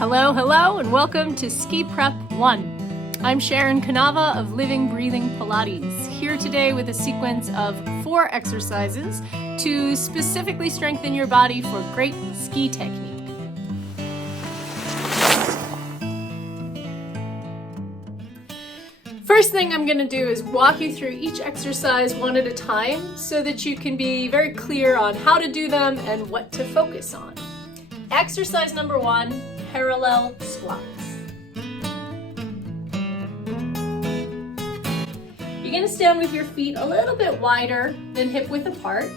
Hello, hello, and welcome to Ski Prep 1. I'm Sharon Canava of Living Breathing Pilates, here today with a sequence of 4 exercises to specifically strengthen your body for great ski technique. First thing I'm going to do is walk you through each exercise one at a time so that you can be very clear on how to do them and what to focus on. Exercise number 1, parallel squats. You're going to stand with your feet a little bit wider than hip width apart.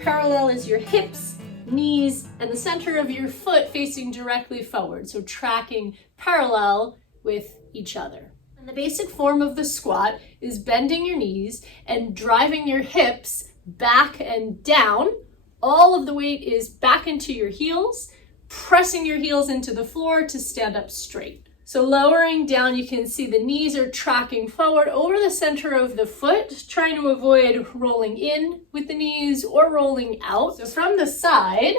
Parallel is your hips, knees, and the center of your foot facing directly forward, so tracking parallel with each other. And the basic form of the squat is bending your knees and driving your hips back and down. All of the weight is back into your heels, pressing your heels into the floor to stand up straight. So lowering down, you can see the knees are tracking forward over the center of the foot, trying to avoid rolling in with the knees or rolling out. So from the side,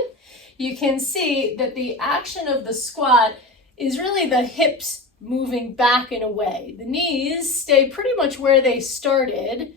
you can see that the action of the squat is really the hips moving back and away. The knees stay pretty much where they started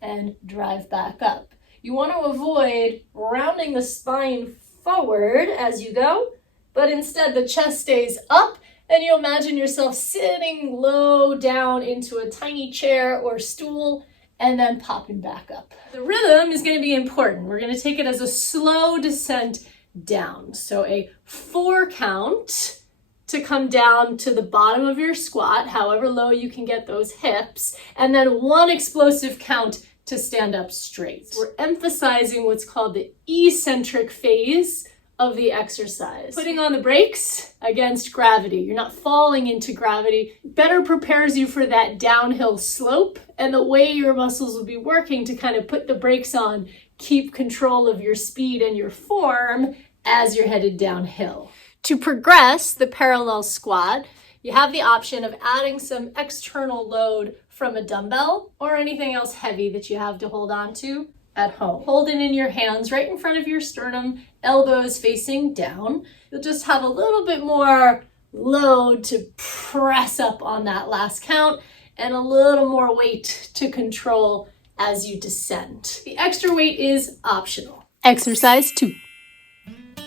and drive back up. You want to avoid rounding the spine forward as you go, but instead the chest stays up and you imagine yourself sitting low down into a tiny chair or stool and then popping back up. The rhythm is going to be important. We're going to take it as a slow descent down. So a 4 count to come down to the bottom of your squat, however low you can get those hips, and then 1 explosive count to stand up straight. We're emphasizing what's called the eccentric phase of the exercise. Putting on the brakes against gravity. You're not falling into gravity. Better prepares you for that downhill slope and the way your muscles will be working to kind of put the brakes on, keep control of your speed and your form as you're headed downhill. To progress the parallel squat, you have the option of adding some external load from a dumbbell or anything else heavy that you have to hold on to at home. Hold it in your hands right in front of your sternum, elbows facing down. You'll just have a little bit more load to press up on that last count and a little more weight to control as you descend. The extra weight is optional. Exercise 2.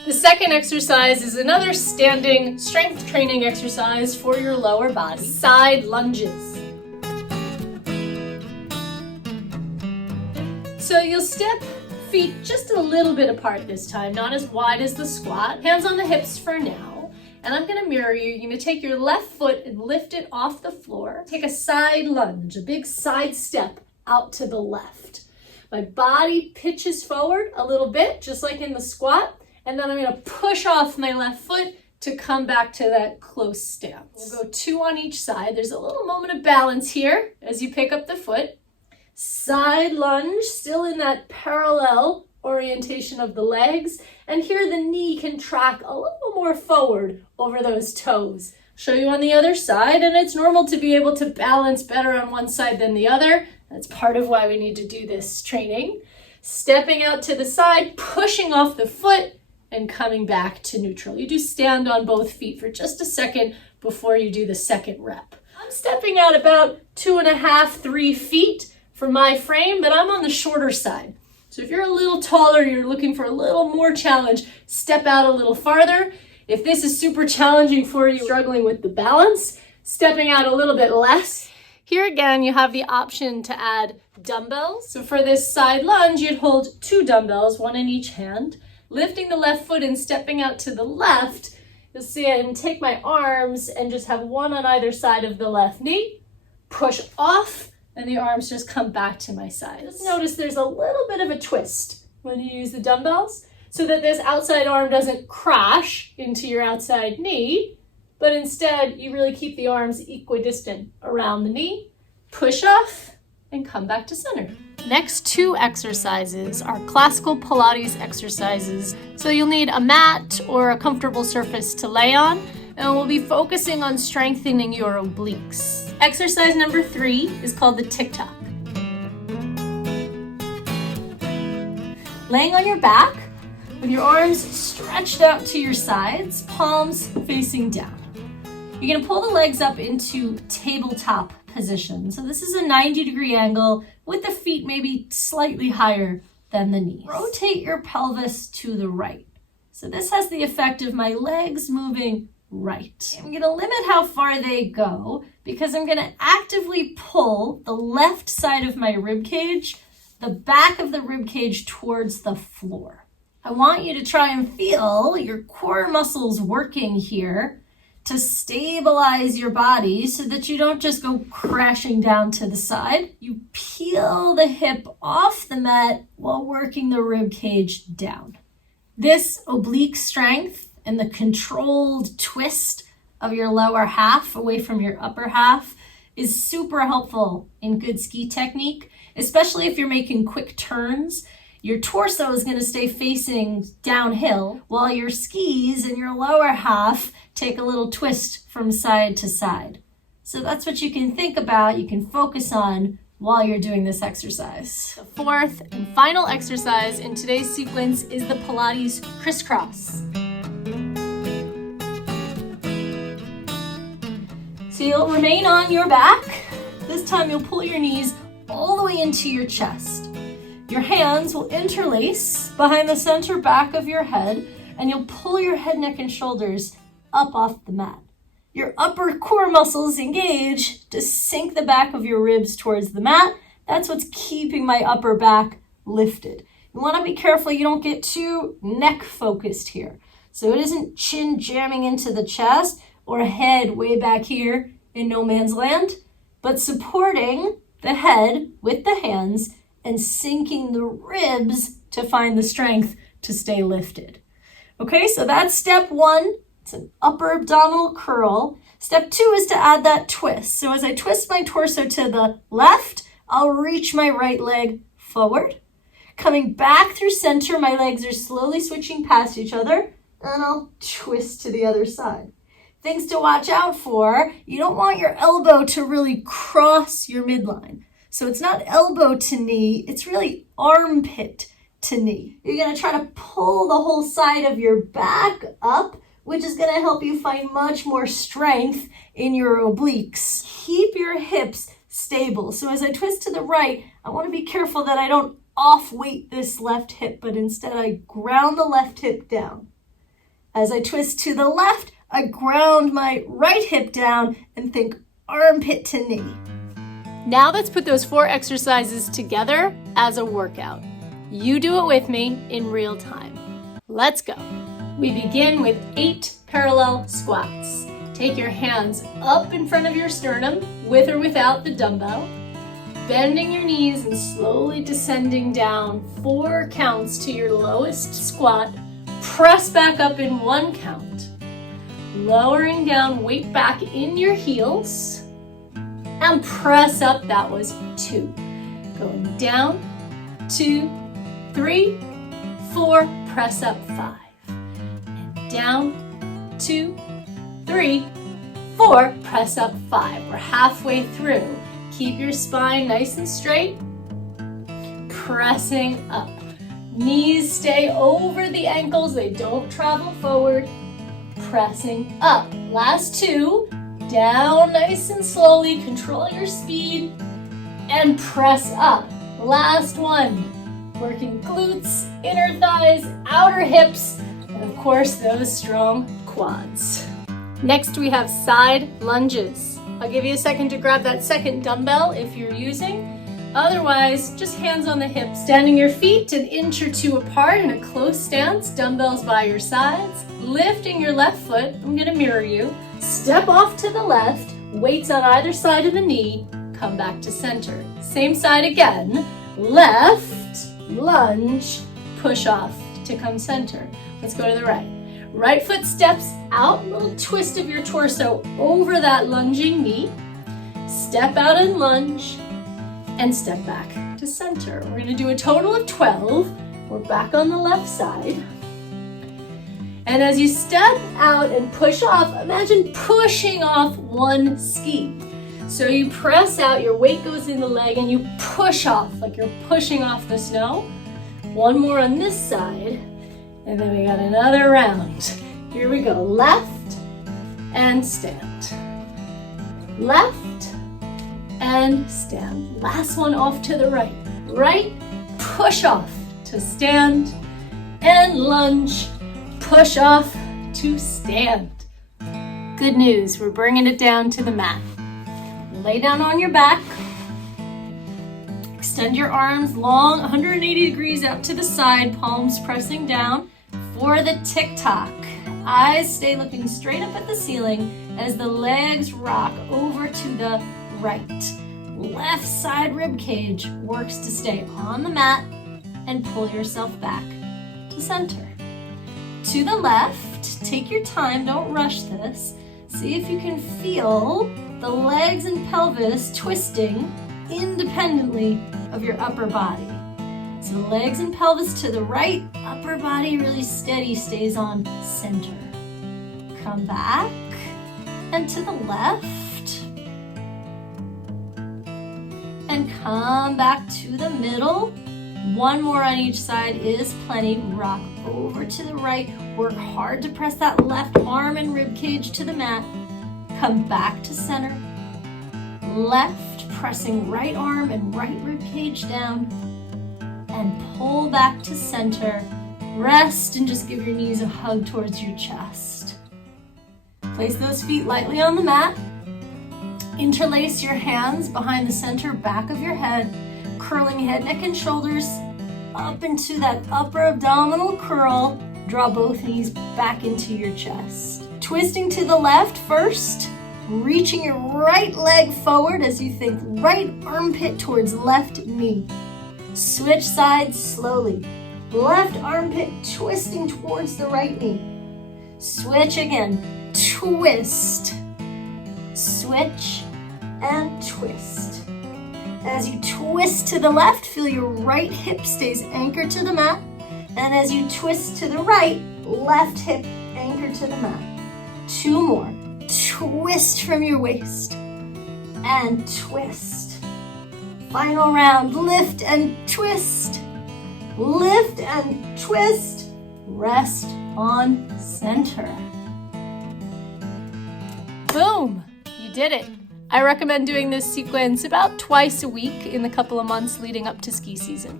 The second exercise is another standing strength training exercise for your lower body. Side lunges. So you'll step feet just a little bit apart this time, not as wide as the squat. Hands on the hips for now. And I'm gonna mirror you. You're gonna take your left foot and lift it off the floor. Take a side lunge, a big side step out to the left. My body pitches forward a little bit, just like in the squat. And then I'm going to push off my left foot to come back to that close stance. We'll go 2 on each side. There's a little moment of balance here as you pick up the foot. Side lunge, still in that parallel orientation of the legs. And here the knee can track a little more forward over those toes. Show you on the other side, and it's normal to be able to balance better on one side than the other. That's part of why we need to do this training. Stepping out to the side, pushing off the foot, and coming back to neutral. You do stand on both feet for just a second before you do the second rep. I'm stepping out about 2.5, 3 feet for my frame, but I'm on the shorter side. So if you're a little taller, you're looking for a little more challenge, step out a little farther. If this is super challenging for you, struggling with the balance, stepping out a little bit less. Here again, you have the option to add dumbbells. So for this side lunge, you'd hold 2 dumbbells, 1 in each hand. Lifting the left foot and stepping out to the left, you'll see I can take my arms and just have 1 on either side of the left knee, push off, and the arms just come back to my sides. Just notice there's a little bit of a twist when you use the dumbbells so that this outside arm doesn't crash into your outside knee, but instead you really keep the arms equidistant around the knee, push off, and come back to center. Next 2 exercises are classical Pilates exercises. So you'll need a mat or a comfortable surface to lay on, and we'll be focusing on strengthening your obliques. Exercise number 3 is called the tic-tac. Laying on your back, with your arms stretched out to your sides, palms facing down. You're gonna pull the legs up into tabletop position. So this is a 90-degree angle with the feet maybe slightly higher than the knees. Rotate your pelvis to the right. So this has the effect of my legs moving right. I'm gonna limit how far they go because I'm gonna actively pull the left side of my rib cage, the back of the rib cage towards the floor. I want you to try and feel your core muscles working here to stabilize your body so that you don't just go crashing down to the side. You peel the hip off the mat while working the rib cage down. This oblique strength and the controlled twist of your lower half away from your upper half is super helpful in good ski technique, especially if you're making quick turns. Your torso is going to stay facing downhill while your skis and your lower half take a little twist from side to side. So that's what you can think about, you can focus on while you're doing this exercise. The fourth and final exercise in today's sequence is the Pilates crisscross. So you'll remain on your back. This time you'll pull your knees all the way into your chest. Your hands will interlace behind the center back of your head, and you'll pull your head, neck, and shoulders up off the mat. Your upper core muscles engage to sink the back of your ribs towards the mat. That's what's keeping my upper back lifted. You want to be careful you don't get too neck focused here. So it isn't chin jamming into the chest or head way back here in no man's land, but supporting the head with the hands and sinking the ribs to find the strength to stay lifted. Okay, so that's step one. It's an upper abdominal curl. Step two is to add that twist. So as I twist my torso to the left, I'll reach my right leg forward. Coming back through center, my legs are slowly switching past each other, and I'll twist to the other side. Things to watch out for, you don't want your elbow to really cross your midline. So it's not elbow to knee, it's really armpit to knee. You're gonna try to pull the whole side of your back up, which is gonna help you find much more strength in your obliques. Keep your hips stable. So as I twist to the right, I wanna be careful that I don't off-weight this left hip, but instead I ground the left hip down. As I twist to the left, I ground my right hip down and think armpit to knee. Now let's put those 4 exercises together as a workout. You do it with me in real time. Let's go. We begin with 8 parallel squats. Take your hands up in front of your sternum with or without the dumbbell, bending your knees and slowly descending down 4 counts to your lowest squat. Press back up in 1 count. Lowering down, weight back in your heels. And press up, that was 2. Going down, 2, 3, 4, press up 5. And down, 2, 3, 4, press up 5. We're halfway through. Keep your spine nice and straight. Pressing up. Knees stay over the ankles, they don't travel forward. Pressing up. Last 2. Down nice and slowly, control your speed, and press up. Last 1. Working glutes, inner thighs, outer hips, and of course those strong quads. Next we have side lunges. I'll give you a second to grab that second dumbbell if you're using. Otherwise, just hands on the hips. Standing your feet an inch or 2 apart in a close stance, dumbbells by your sides. Lifting your left foot, I'm gonna mirror you. Step off to the left, weights on either side of the knee, come back to center. Same side again, left, lunge, push off to come center. Let's go to the right. Right foot steps out, a little twist of your torso over that lunging knee. Step out and lunge, and step back to center. We're gonna do a total of 12. We're back on the left side. And as you step out and push off, imagine pushing off 1 ski. So you press out, your weight goes in the leg, and you push off like you're pushing off the snow. 1 more on this side. And then we got another round. Here we go. Left and stand. Left and stand. Last one off to the right. Right, push off to stand, and lunge, push off to stand. Good news, we're bringing it down to the mat. Lay down on your back. Extend your arms long, 180 degrees out to the side, palms pressing down for the tick-tock. Eyes stay looking straight up at the ceiling as the legs rock over to the right. Left side rib cage works to stay on the mat and pull yourself back to center. To the left, take your time, don't rush this. See if you can feel the legs and pelvis twisting independently of your upper body. So legs and pelvis to the right, upper body really steady, stays on center. Come back and to the left. And come back to the middle. One more on each side is plenty. Rock over to the right. Work hard to press that left arm and rib cage to the mat. Come back to center. Left, pressing right arm and right rib cage down. And pull back to center. Rest and just give your knees a hug towards your chest. Place those feet lightly on the mat. Interlace your hands behind the center back of your head, curling head, neck, and shoulders up into that upper abdominal curl. Draw both knees back into your chest. Twisting to the left first, reaching your right leg forward as you think right armpit towards left knee. Switch sides slowly. Left armpit twisting towards the right knee. Switch again. Twist. Switch and twist. As you twist to the left, feel your right hip stays anchored to the mat. And as you twist to the right, left hip anchored to the mat. Two more. Twist from your waist and twist. Final round. Lift and twist. Lift and twist. Rest on center. Boom! You did it. I recommend doing this sequence about twice a week in the couple of months leading up to ski season.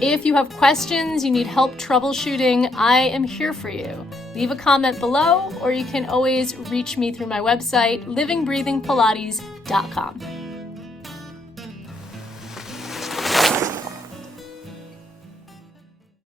If you have questions, you need help troubleshooting, I am here for you. Leave a comment below, or you can always reach me through my website, livingbreathingpilates.com.